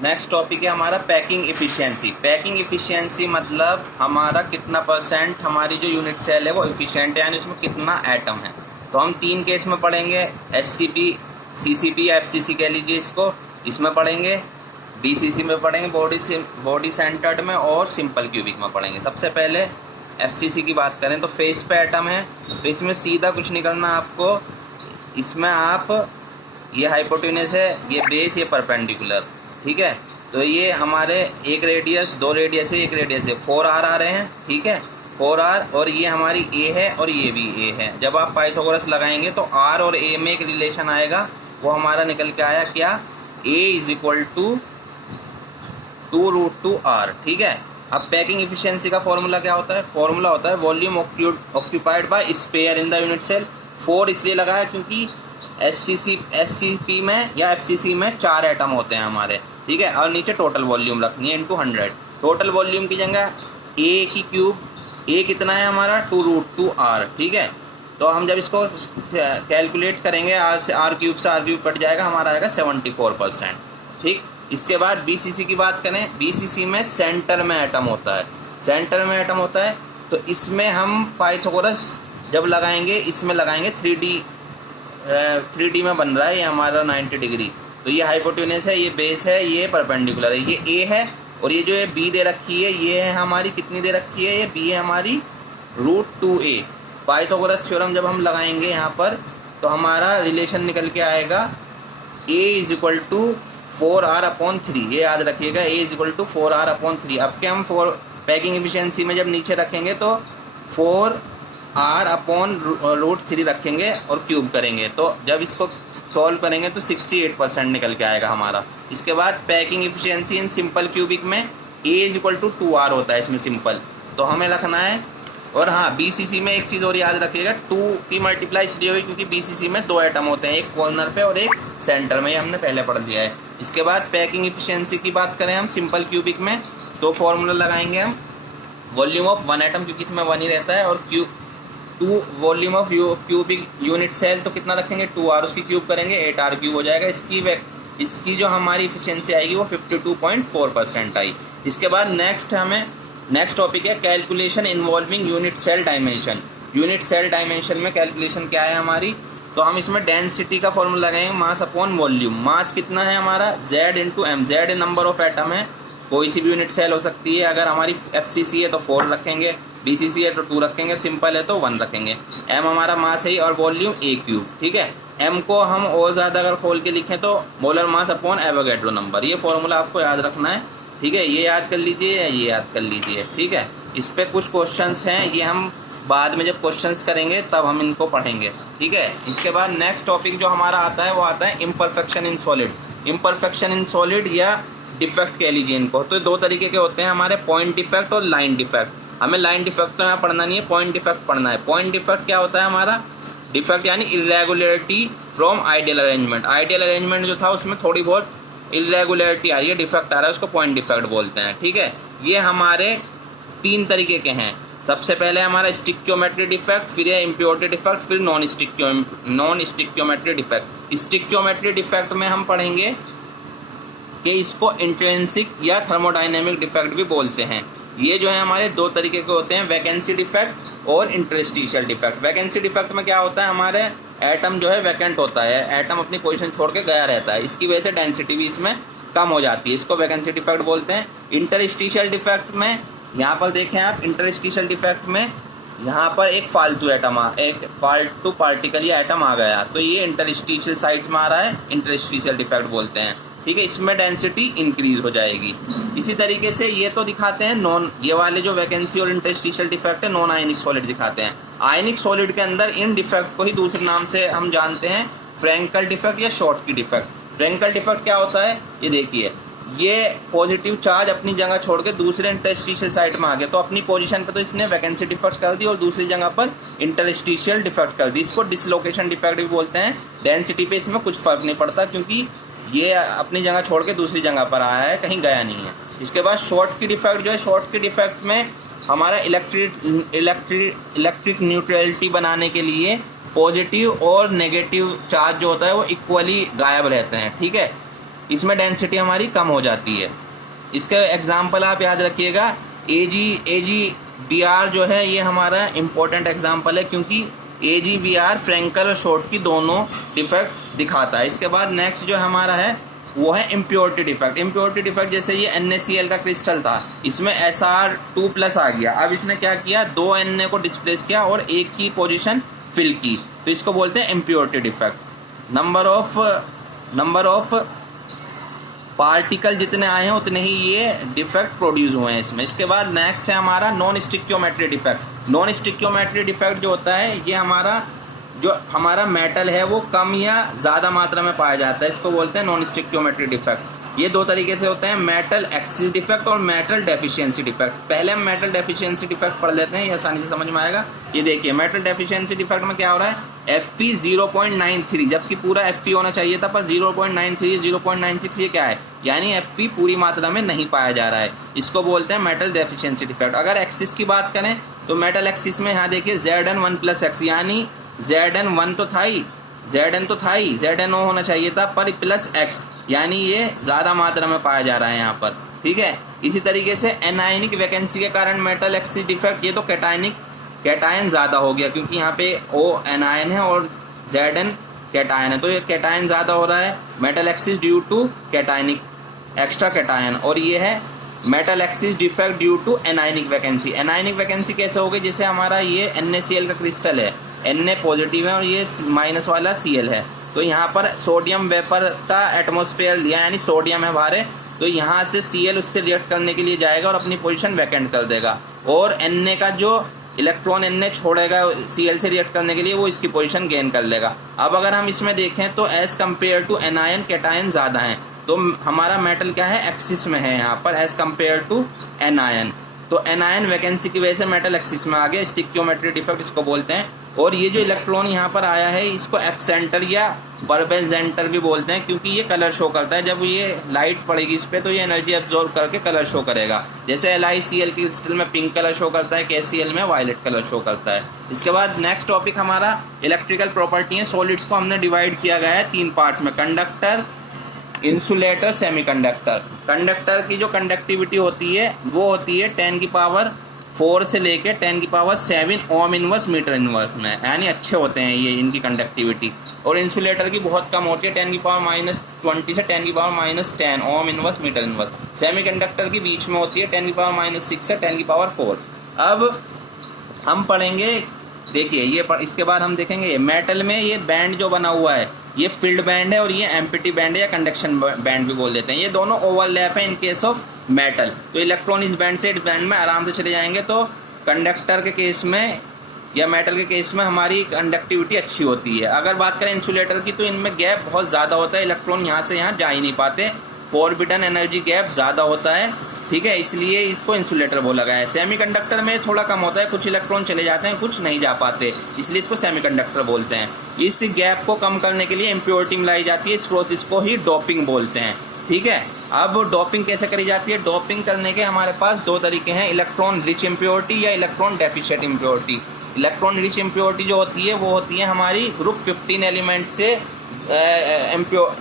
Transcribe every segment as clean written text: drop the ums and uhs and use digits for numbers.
Next topic है हमारा packing efficiency. Packing efficiency मतलब हमारा कितना परसेंट हमारी जो यूनिट सेल है वो इफ़िशियंट है, यानी उसमें कितना एटम है। तो हम 3 केस में पढ़ेंगे, SCP, CCP या FCC कह लीजिए इसको, इसमें पढ़ेंगे, BCC में पढ़ेंगे, बॉडी सेंटर्ड में, और सिंपल क्यूबिक में पढ़ेंगे। सबसे पहले FCC की बात करें तो फेस पे एटम है, तो इसमें सीधा कुछ निकलना आपको, इसमें आप ये हाइपोटेन्यूस है, ये बेस, ये परपेंडिकुलर, ठीक है। तो ये हमारे एक रेडियस, 2 रेडियस है, एक रेडियस है, 4R आ रहे हैं, ठीक है, 4R, और ये हमारी A है और ये भी A है। जब आप पाइथागोरस लगाएंगे तो R और A में एक रिलेशन आएगा, वो हमारा निकल के आया क्या, A = 2√2R, ठीक है। अब पैकिंग इफिशियंसी का फॉर्मूला क्या होता है, फॉर्मूला होता है volume occupied by sphere in the unit cell. 4 इसलिए लगाया क्योंकि SCP में या FCC में 4 एटम होते हैं हमारे, ठीक है, और नीचे टोटल वॉल्यूम रखनी है × 100। टोटल वॉल्यूम की जगह A की क्यूब, A कितना है हमारा 2√2R, ठीक है। तो हम जब इसको कैलकुलेट करेंगे, R से R क्यूब कट जाएगा, हमारा आएगा 74%, ठीक। इसके बाद BCC की बात करें, BCC में सेंटर में एटम होता है, सेंटर में एटम होता है, तो इसमें हम पाइथागोरस जब लगाएंगे, इसमें लगाएंगे 3D में बन रहा है ये हमारा 90 डिग्री। तो ये हाइपोटेन्यूस है, ये बेस है, ये परपेंडिकुलर है, ये A है, और ये जो है B दे रखी है, ये है हमारी कितनी दे रखी है, ये B है हमारी √2A। पाइथागोरस थ्योरम जब हम लगाएंगे यहाँ पर, तो हमारा रिलेशन निकल के आएगा A = 4R/3, ये याद रखिएगा, A = 4R/3। अब क्या हम पैकिंग एफिशिएंसी में जब नीचे रखेंगे तो 4R/√3 रखेंगे और क्यूब करेंगे, तो जब इसको सॉल्व करेंगे तो 68% निकल के आएगा हमारा। इसके बाद packing efficiency in simple cubic में A = 2R होता है इसमें सिंपल, तो हमें रखना है। और हाँ, BCC में एक चीज़ और याद रखिएगा, 2 की मल्टीप्लाई इसलिए हुई क्योंकि BCC में 2 एटम होते हैं, एक कॉर्नर पे और एक सेंटर में, ये हमने पहले पढ़ लिया है। इसके बाद पैकिंग एफिशिएंसी की बात करें हम सिंपल क्यूबिक में, तो फॉर्मूला लगाएंगे हम वॉल्यूम ऑफ 1 एटम, क्योंकि इसमें 1 ही रहता है, और two volume of cubic unit cell, तो कितना रखेंगे 2R, उसकी क्यूब करेंगे 8R क्यूब हो जाएगा। इसकी जो हमारी इफिशियंसी आएगी वो 52.4% आई। इसके बाद नेक्स्ट टॉपिक है calculation involving unit cell dimension. Unit cell dimension में कैलकुलेशन क्या है हमारी, तो हम इसमें डेंसिटी का फॉर्मूला लगाएंगे, मास अपॉन वॉल्यूम। मास कितना है हमारा Z × M, Z number of atom है, कोई सी भी यूनिट सेल हो सकती है। अगर हमारी FCC है तो 4 रखेंगे, BCC है तो 2 रखेंगे, सिंपल है तो 1 रखेंगे। M हमारा मास है और वॉल्यूम A क्यूब, ठीक है। M को हम और ज़्यादा अगर खोल के लिखें तो molar mass upon Avogadro number. ये फॉर्मूला आपको याद रखना है, ठीक है, ये याद कर लीजिए या ये याद कर लीजिए, ठीक है। इस पर कुछ क्वेश्चंस हैं, ये हम बाद में जब क्वेश्चंस करेंगे तब हम इनको पढ़ेंगे, ठीक है। इसके बाद नेक्स्ट टॉपिक जो हमारा आता है वो आता है imperfection in solid. Imperfection in solid या डिफेक्ट कह लीजिए इनको, तो 2 तरीके के होते हैं हमारे, पॉइंट डिफेक्ट और लाइन डिफेक्ट। हमें लाइन डिफेक्ट तो यहाँ पढ़ना नहीं है, पॉइंट डिफेक्ट पढ़ना है। पॉइंट डिफेक्ट क्या होता है हमारा, डिफेक्ट यानी irregularity from ideal arrangement. Ideal arrangement जो था उसमें थोड़ी बहुत इरेगुलरिटी आ रही है, डिफेक्ट आ रहा है, उसको पॉइंट डिफेक्ट बोलते हैं, ठीक है। ये हमारे 3 तरीके के हैं। सबसे पहले हमारा स्टिक्योमेट्री डिफेक्ट, फिर है इम्प्योरिटी डिफेक्ट, फिर नॉन स्टिक्योमेट्री डिफेक्ट। स्टिक्योमेट्री डिफेक्ट में हम पढ़ेंगे कि इसको इंट्रिंसिक या थर्मोडायनेमिक डिफेक्ट भी बोलते हैं। ये जो है हमारे 2 तरीके के होते हैं, वैकेंसी डिफेक्ट और इंटरस्टिशियल डिफेक्ट। वैकेंसी डिफेक्ट में क्या होता है, हमारे एटम जो है वैकेंट होता है, एटम अपनी पोजीशन छोड़ के गया रहता है, इसकी वजह से डेंसिटी भी इसमें कम हो जाती है, इसको वैकेंसी डिफेक्ट बोलते हैं। इंटरस्टिशियल डिफेक्ट में यहाँ पर देखें आप, इंटरस्टिशियल डिफेक्ट में यहाँ पर एक फालतू पार्टिकल या एटम आ गया, तो ये इंटरस्टिशियल साइड्स में आ रहा है, इंटरस्टिशियल डिफेक्ट बोलते हैं, ठीक है। इसमें डेंसिटी इंक्रीज हो जाएगी। इसी तरीके से ये तो दिखाते हैं ये वाले जो वैकेंसी और इंटरस्टिशियल डिफेक्ट है, नॉन आयनिक सॉलिड दिखाते हैं। आयनिक सॉलिड के अंदर इन डिफेक्ट को ही दूसरे नाम से हम जानते हैं फ्रैंकल डिफेक्ट या शॉर्टकी डिफेक्ट। फ्रैंकल डिफेक्ट क्या होता है, ये देखिए, ये पॉजिटिव चार्ज अपनी जगह छोड़ के दूसरे इंटरस्टिशियल साइड में आ गया, तो अपनी पोजीशन पे तो इसने वैकेंसी डिफेक्ट कर दी और दूसरी जगह पर इंटरस्टिशियल डिफेक्ट कर दी, इसको डिसलोकेशन डिफेक्ट भी बोलते हैं। डेंसिटी पे इसमें कुछ फर्क नहीं पड़ता क्योंकि ये अपनी जगह छोड़ के दूसरी जगह पर आया है, कहीं गया नहीं है। इसके बाद शॉर्ट की डिफेक्ट जो है, शॉर्ट की डिफेक्ट में हमारा इलेक्ट्रिक न्यूट्रलिटी बनाने के लिए पॉजिटिव और नेगेटिव चार्ज जो होता है वो इक्वली गायब रहते हैं, ठीक है। इसमें डेंसिटी हमारी कम हो जाती है। इसका एग्जाम्पल आप याद रखिएगा, AgBr जो है ये हमारा इम्पोर्टेंट एग्जाम्पल है, क्योंकि AgBr फ्रैंकल और शॉर्ट की दोनों डिफेक्ट दिखाता है। इसके बाद नेक्स्ट जो हमारा है वो है इम्प्योरिटी डिफेक्ट। इम्प्योरिटी डिफेक्ट जैसे ये NaCl का क्रिस्टल था, इसमें Sr2+ आ गया। अब इसने क्या किया, 2 Na को डिस्प्लेस किया और एक की पोजीशन फिल की, तो इसको बोलते हैं impurity defect. Number of particle जितने आए हैं उतने ही ये डिफेक्ट प्रोड्यूस हुए हैं इसमें। इसके बाद नेक्स्ट है हमारा नॉन स्टिक्योमेट्री डिफेक्ट। नॉन स्टिक्योमेट्री डिफेक्ट जो होता है ये हमारा मेटल है वो कम या ज़्यादा मात्रा में पाया जाता है, इसको बोलते हैं नॉन स्टिक्योमेट्री डिफेक्ट। ये 2 तरीके से होते हैं, मेटल एक्सिस डिफेक्ट और मेटल डेफिशिएंसी डिफेक्ट। पहले हम मेटल डेफिशिएंसी डिफेक्ट पढ़ लेते हैं, ये आसानी से समझ में आएगा। ये देखिए मेटल डेफिशिएंसी डिफेक्ट में क्या हो रहा है, Fe 0.93, जबकि पूरा Fe होना चाहिए था, पर 0.93 0.96 ये क्या है, यानी Fe पूरी मात्रा में नहीं पाया जा रहा है, इसको बोलते हैं मेटल डेफिशिएंसी डिफेक्ट। अगर एक्सिस की बात करें तो मेटल एक्सिस में यहाँ देखिए Zn1+X, यानी Zn1 तो था ही, Zno होना चाहिए था, पर प्लस X, यानी ये ज़्यादा मात्रा में पाया जा रहा है यहाँ पर, ठीक है। इसी तरीके से एनायनिक वैकेंसी के कारण मेटल एक्सिस डिफेक्ट, ये तो कैटायन ज़्यादा हो गया, क्योंकि यहाँ पे O एनायन है और Zn कैटायन है, तो ये कैटायन ज़्यादा हो रहा है, metal excess due to cationic extra cation. और ये है metal excess defect due to anionic vacancy. Anionic vacancy कैसे होगी, जैसे हमारा ये NaCl का क्रिस्टल है, Na पॉजिटिव है और ये माइनस वाला Cl है, तो यहाँ पर सोडियम वेपर का एटमॉस्फेयर दिया, यानी सोडियम है बाहर, तो यहाँ से Cl उससे रिएक्ट करने के लिए जाएगा और अपनी पोजीशन वैकेंट कर देगा, और Na का जो इलेक्ट्रॉन Na छोड़ेगा Cl से रिएक्ट करने के लिए, वो इसकी पोजीशन गेन कर लेगा। अब अगर हम इसमें देखें तो as compared to anion cation ज़्यादा हैं, तो हमारा मेटल क्या है, एक्सिस में है यहाँ पर एज़ कम्पेयर टू एनायन। तो एनायन वैकेंसी की वजह से मेटल एक्सिस में आ गया, स्टिक्योमेट्री डिफेक्ट इसको बोलते हैं। और ये जो इलेक्ट्रॉन यहाँ पर आया है इसको एफ सेंटर या बर्बेन सेंटर भी बोलते हैं, क्योंकि ये कलर शो करता है, जब ये लाइट पड़ेगी इस पर तो ये एनर्जी एब्जॉर्ब करके कलर शो करेगा। जैसे LiCl क्रिस्टल में पिंक कलर शो करता है, KCl में वायलेट कलर शो करता है। इसके बाद नेक्स्ट टॉपिक हमारा इलेक्ट्रिकल प्रॉपर्टी है। सॉलिड्स को हमने डिवाइड किया गया है 3 पार्ट्स में, कंडक्टर, इंसुलेटर, सेमीकंडक्टर। कंडक्टर की जो कंडक्टिविटी होती है वो होती है 10⁻⁴ से लेके 10⁻⁷ ओम इनवर्स मीटर इनवर्स में, यानी अच्छे होते हैं ये इनकी कंडक्टिविटी। और इंसुलेटर की बहुत कम होती है, 10⁻⁻20 से 10⁻⁻10 ohm inverse metre inverse. Semiconductor की बीच में होती है 10⁻⁻6 से 10⁻⁴। अब हम पढ़ेंगे, देखिए ये इसके बाद हम देखेंगे मेटल में ये बैंड जो बना हुआ है ये फील्ड बैंड है और ये एम्प्टी बैंड है या कंडक्शन बैंड भी बोल देते हैं। ये दोनों ओवरलैप है इन केस ऑफ मेटल, तो इलेक्ट्रॉन इस बैंड से इस बैंड में आराम से चले जाएंगे। तो कंडक्टर के केस में या मेटल के केस में हमारी कंडक्टिविटी अच्छी होती है। अगर बात करें इंसुलेटर की तो इनमें गैप बहुत ज़्यादा होता है, इलेक्ट्रॉन यहाँ से यहाँ जा ही नहीं पाते, फॉरबिडन एनर्जी गैप ज़्यादा होता है, ठीक है, इसलिए इसको इंसुलेटर बोला गया है। सेमीकंडक्टर में थोड़ा कम होता है, कुछ इलेक्ट्रॉन चले जाते हैं कुछ नहीं जा पाते, इसलिए इसको सेमीकंडक्टर बोलते हैं। इस गैप को कम करने के लिए इम्प्योरिटी मिलाई जाती है, इस प्रोसेस को ही डोपिंग बोलते हैं, ठीक है। अब डोपिंग कैसे करी जाती है, डोपिंग करने के हमारे पास 2 तरीके हैं, इलेक्ट्रॉन रिच इम्प्योरिटी या electron deficient impurity. Electron rich impurity जो होती है वो होती है हमारी ग्रुप 15 एलिमेंट से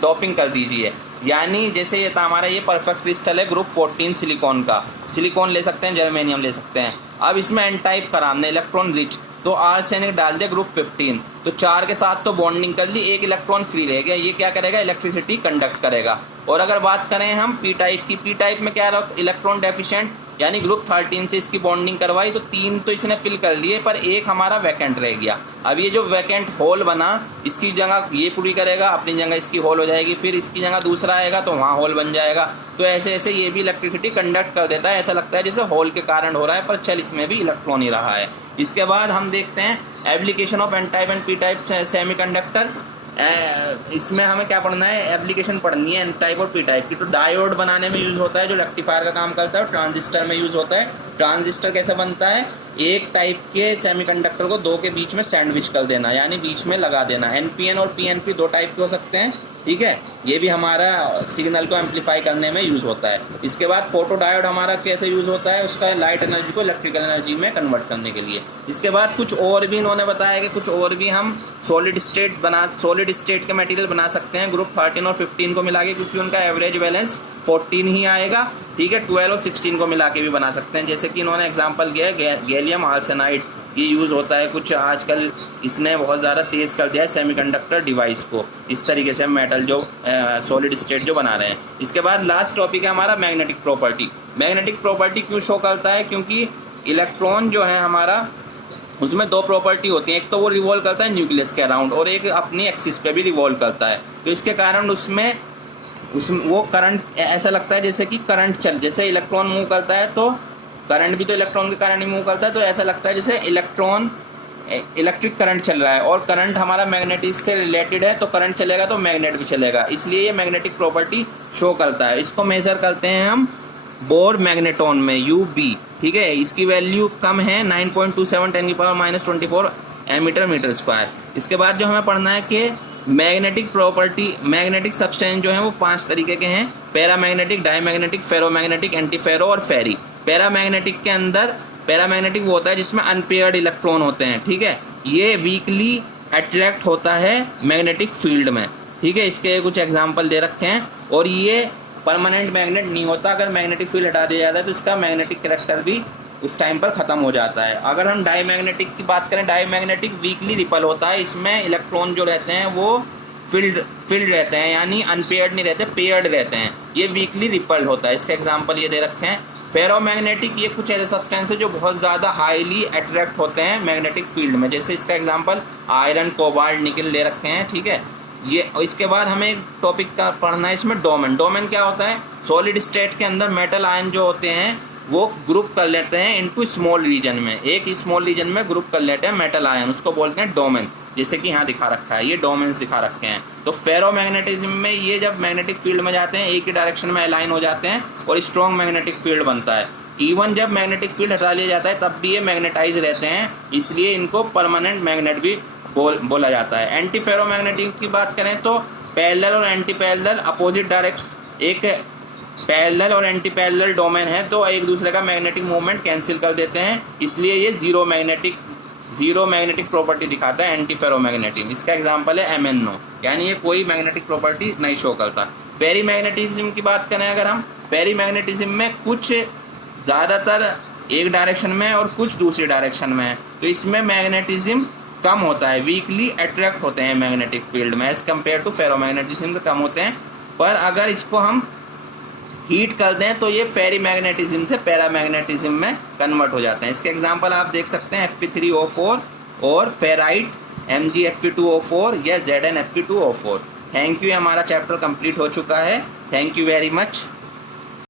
डोपिंग कर दीजिए, यानी जैसे ये था हमारा ये परफेक्ट क्रिस्टल है ग्रुप 14 सिलिकॉन का, सिलिकॉन ले सकते हैं, जर्मेनियम ले सकते हैं। अब इसमें एन टाइप करा हमने इलेक्ट्रॉन रिच, तो आर्सेनिक डाल दिया ग्रुप 15, तो 4 के साथ तो बॉन्डिंग कर ली, 1 इलेक्ट्रॉन फ्री रह गया, ये क्या करेगा, इलेक्ट्रिसिटी कंडक्ट करेगा। और अगर बात करें हम पी टाइप की, पी टाइप में क्या रहा, इलेक्ट्रॉन डेफिशिएंट, यानी ग्रुप 13 से इसकी बॉन्डिंग करवाई तो 3 तो इसने फिल कर लिए पर 1 हमारा वैकेंट रह गया। अब ये जो वैकेंट होल बना इसकी जगह ये पूरी करेगा, अपनी जगह इसकी होल हो जाएगी, फिर इसकी जगह दूसरा आएगा तो वहाँ होल बन जाएगा। तो ऐसे ऐसे ये भी इलेक्ट्रिसिटी कंडक्ट कर देता है, ऐसा लगता है जैसे होल के कारण हो रहा है, पर चल इसमें भी इलेक्ट्रॉन ही रहा है। इसके बाद हम देखते हैं application of n type and p type semiconductor. इसमें हमें क्या पढ़ना है, एप्लीकेशन पढ़नी है एन टाइप और पी टाइप की। तो डायोड बनाने में यूज़ होता है जो रेक्टिफायर का काम करता है, ट्रांजिस्टर में यूज़ होता है। ट्रांजिस्टर कैसे बनता है, एक टाइप के सेमीकंडक्टर को 2 के बीच में सैंडविच कर देना, यानी बीच में लगा देना। एनपीएन और पीएनपी 2 टाइप के हो सकते हैं, ठीक है, ये भी हमारा सिग्नल को एम्पलीफाई करने में यूज़ होता है। इसके बाद फोटो डायोड हमारा कैसे यूज़ होता है, उसका लाइट एनर्जी को इलेक्ट्रिकल एनर्जी में कन्वर्ट करने के लिए। इसके बाद कुछ और भी इन्होंने बताया कि कुछ और भी हम सॉलिड स्टेट के मटेरियल बना सकते हैं ग्रुप 13 और 15 को मिला के, क्योंकि उनका एवरेज बैलेंस 14 ही आएगा। ठीक है, 12 और 16 को मिला के भी बना सकते हैं। जैसे कि इन्होंने एग्जाम्पल किया है गैलियम आर्सेनाइड, ये यूज़ होता है कुछ आजकल, इसने बहुत ज़्यादा तेज़ कर दिया है सेमीकंडक्टर डिवाइस को, इस तरीके से मेटल जो सॉलिड स्टेट जो बना रहे हैं। इसके बाद लास्ट टॉपिक है हमारा मैग्नेटिक प्रॉपर्टी। मैग्नेटिक प्रॉपर्टी क्यों शो करता है, क्योंकि इलेक्ट्रॉन जो है हमारा, उसमें दो प्रॉपर्टी होती है, एक तो वो रिवॉल्व करता है न्यूक्लियस के अराउंड और एक अपनी एक्सिस पे भी रिवॉल्व करता है। तो इसके कारण उसमें वो करंट ऐसा लगता है जैसे कि करंट जैसे इलेक्ट्रॉन मूव करता है तो करंट भी तो इलेक्ट्रॉन के कारण ही मूव करता है, तो ऐसा लगता है जैसे इलेक्ट्रिक करंट चल रहा है। और करंट हमारा मैग्नेटिक से रिलेटेड है, तो करंट चलेगा तो मैग्नेट भी चलेगा, इसलिए ये मैग्नेटिक प्रॉपर्टी शो करता है। इसको मेजर करते हैं हम बोर मैग्नेटॉन में, UB। ठीक है, इसकी वैल्यू कम है 9.27 10⁻⁻24 एमीटर मीटर स्क्वायर। इसके बाद जो हमें पढ़ना है कि मैग्नेटिक प्रॉपर्टी, मैग्नेटिक सब्सटेंस जो है वो 5 तरीके के हैं: पैरामैग्नेटिक, डायमैग्नेटिक, फेरोमैग्नेटिक, एंटीफेरो और फेरी। पैरामैग्नेटिक के अंदर, पैरामैग्नेटिक वो होता है जिसमें अनपेयर्ड इलेक्ट्रॉन होते हैं। ठीक है, ये वीकली अट्रैक्ट होता है मैग्नेटिक फील्ड में। ठीक है, इसके कुछ एग्जांपल दे रखे हैं। और ये परमानेंट मैग्नेट नहीं होता, अगर मैग्नेटिक फील्ड हटा दिया जाता है तो इसका मैग्नेटिक कैरेक्टर भी उस टाइम पर ख़त्म हो जाता है। अगर हम डायमैग्नेटिक की बात करें, डायमैग्नेटिक वीकली रिपल होता है, इसमें इलेक्ट्रॉन जो रहते हैं वो फील्ड रहते हैं, यानी अनपेयर्ड नहीं रहते, पेयर्ड रहते हैं। ये वीकली रिपल्ड होता है। इसका एग्जांपल ये दे रखे हैं। फेरोमैग्नेटिक, ये कुछ ऐसे सब्सटेंस है जो बहुत ज़्यादा हाईली अट्रैक्ट होते हैं मैग्नेटिक फील्ड में, जैसे इसका एग्जांपल आयरन, कोबाल्ट, निकल दे रखे हैं। ठीक है, ये। इसके बाद हमें एक टॉपिक का पढ़ना है इसमें, डोमेन। डोमेन क्या होता है, सॉलिड स्टेट के अंदर मेटल आयन जो होते हैं वो ग्रुप कर लेते हैं इनटू स्मॉल रीजन में, एक स्मॉल रीजन में ग्रुप कर लेते हैं मेटल आयन, उसको बोलते हैं डोमेन। जैसे कि यहाँ दिखा रखा है, ये डोमेन्स दिखा रखे हैं। तो फेरोमैग्नेटिज्म में ये जब मैग्नेटिक फील्ड में जाते हैं एक ही डायरेक्शन में अलाइन हो जाते हैं और स्ट्रॉन्ग मैग्नेटिक फील्ड बनता है। इवन जब मैग्नेटिक फील्ड हटा लिया जाता है तब भी ये मैग्नेटाइज रहते हैं, इसलिए इनको परमानेंट मैग्नेट भी बोला जाता है। एंटी फेरोमैग्नेटिक की बात करें तो पैरेलल और एंटी पैरेलल अपोजिट डायरेक्ट, एक पैरेलल और एंटी पैरेलल डोमेन है तो एक दूसरे का मैग्नेटिक मूवमेंट कैंसिल कर देते हैं, इसलिए ये जीरो मैग्नेटिक प्रॉपर्टी दिखाता है एंटी फेरोमैग्नेटिज्म। इसका एग्जांपल है MnO, यानी ये कोई मैग्नेटिक प्रॉपर्टी नहीं शो करता। फेरी मैग्नेटिज्म की बात करें अगर हम, फेरी मैग्नेटिज्म में कुछ ज़्यादातर एक डायरेक्शन में और कुछ दूसरी डायरेक्शन में है, तो इसमें मैग्नेटिज्म कम होता है, वीकली अट्रैक्ट होते हैं मैग्नेटिक फील्ड में एज कम्पेयर टू फेरोमैग्नेटिज्म कम होते हैं। पर अगर इसको हम हीट कर दें तो ये फेरी मैग्नेटिज्म से पैरामैग्नेटिज्म में कन्वर्ट हो जाते हैं। इसके एग्जांपल आप देख सकते हैं Fe3O4 और फेराइट MgFe2O4 या ZnFe2O4। थैंक यू, हमारा चैप्टर कंप्लीट हो चुका है। Thank you very much.